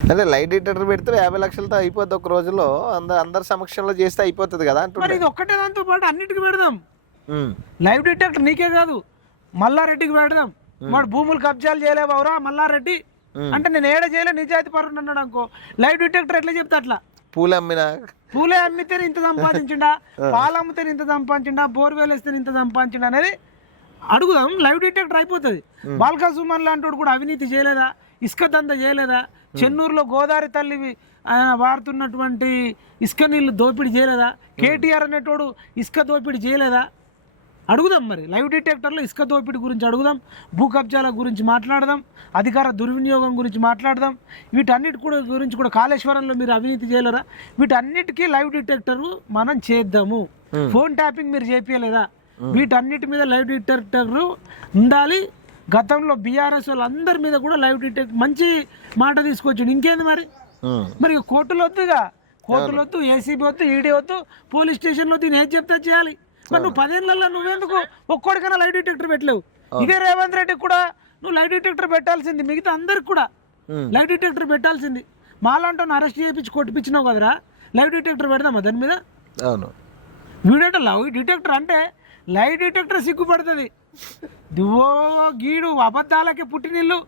అదే light detector పెడితే 50 లక్షలతో అయిపోద్ది ఒక రోజులో, అందరి సమక్షంలో చేస్తే అయిపోతుంది కదా మరి అంటుండే. ఇది ఒక్కటే దాంతో పాటు అన్నిటికీ పెడదాం. ఉమ్, లైవ్ డిటెక్టర్ నీకే కాదు, మల్లారెడ్డికి పెడదాం. వాడు భూములు కబ్జాలు చేయలేవరా మల్లారెడ్డి అంటే నేను ఏడ చేయలే నిజాయితీ పరుడు అన్నాడు అనుకో, లైవ్ డిటెక్టర్ ఎట్లా చెప్తా అట్లా. పూలు అమ్మినా పూలే అమ్మితే ఇంత సంపాదించిండా, పాలు అమ్మితే ఇంత సంపాదించిండా, బోర్వెల్ వేస్తే ఇంత సంపాదించిండా అనేది అడుగుదాం. లైవ్ డిటెక్టర్ అయిపోతుంది. బాల్కా సుమన్ లాంటి కూడా అవినీతి చేయలేదా, ఇసుక దంద చేయలేదా, చెన్నూరులో గోదావరి తల్లి వారుతున్నటువంటి ఇసుక నీళ్ళు దోపిడీ చేయలేదా, కేటీఆర్ అనేటోడు ఇసుక దోపిడీ చేయలేదా, అడుగుదాం. మరి లైవ్ డిటెక్టర్లో ఇసుక దోపిడీ గురించి అడుగుదాం, భూ కబ్జాల గురించి మాట్లాడదాం, అధికార దుర్వినియోగం గురించి మాట్లాడదాం. వీటన్నిటి కూడా గురించి కూడా కాళేశ్వరంలో మీరు అవినీతి చేయలేరా, వీటన్నిటికీ లైవ్ డిటెక్టర్ మనం చేద్దాము. ఫోన్ ట్యాపింగ్ మీరు చేపించలేదా, వీటన్నిటి మీద లైవ్ డిటెక్టర్ ఉండాలి. గతంలో బీఆర్ఎస్ వాళ్ళందరి మీద కూడా లైవ్ డిటెక్టర్ మంచి మాట తీసుకొచ్చిండు. ఇంకేంది మరి, మరి కోర్టులు వద్దుగా, కోర్టులు వద్దు, ఏసీబీ వద్దు, ఈడీ వద్దు, పోలీస్ స్టేషన్లో వద్దు, నేను చెప్తే చేయాలి. మరి నువ్వు 10 ఏళ్ళల్లో నువ్వెందుకు ఒక్కడికైనా లైవ్ డిటెక్టర్ పెట్టలేవు? ఇదే రేవంత్ రెడ్డికి కూడా నువ్వు లైవ్ డిటెక్టర్ పెట్టాల్సింది, మిగతా అందరికి కూడా లైవ్ డిటెక్టర్ పెట్టాల్సింది. మాలాంటి అరెస్ట్ చేయించి కొట్టిపించినావు కదరా, లైవ్ డిటెక్టర్ పెడదామా దాని మీద? అవును, వీడంటే లైవ్ డిటెక్టర్ అంటే లైవ్ డిటెక్టర్ సిగ్గుపడుతుంది. దువ్వో గీడు అబద్ధాలకే పుట్టినిల్లు.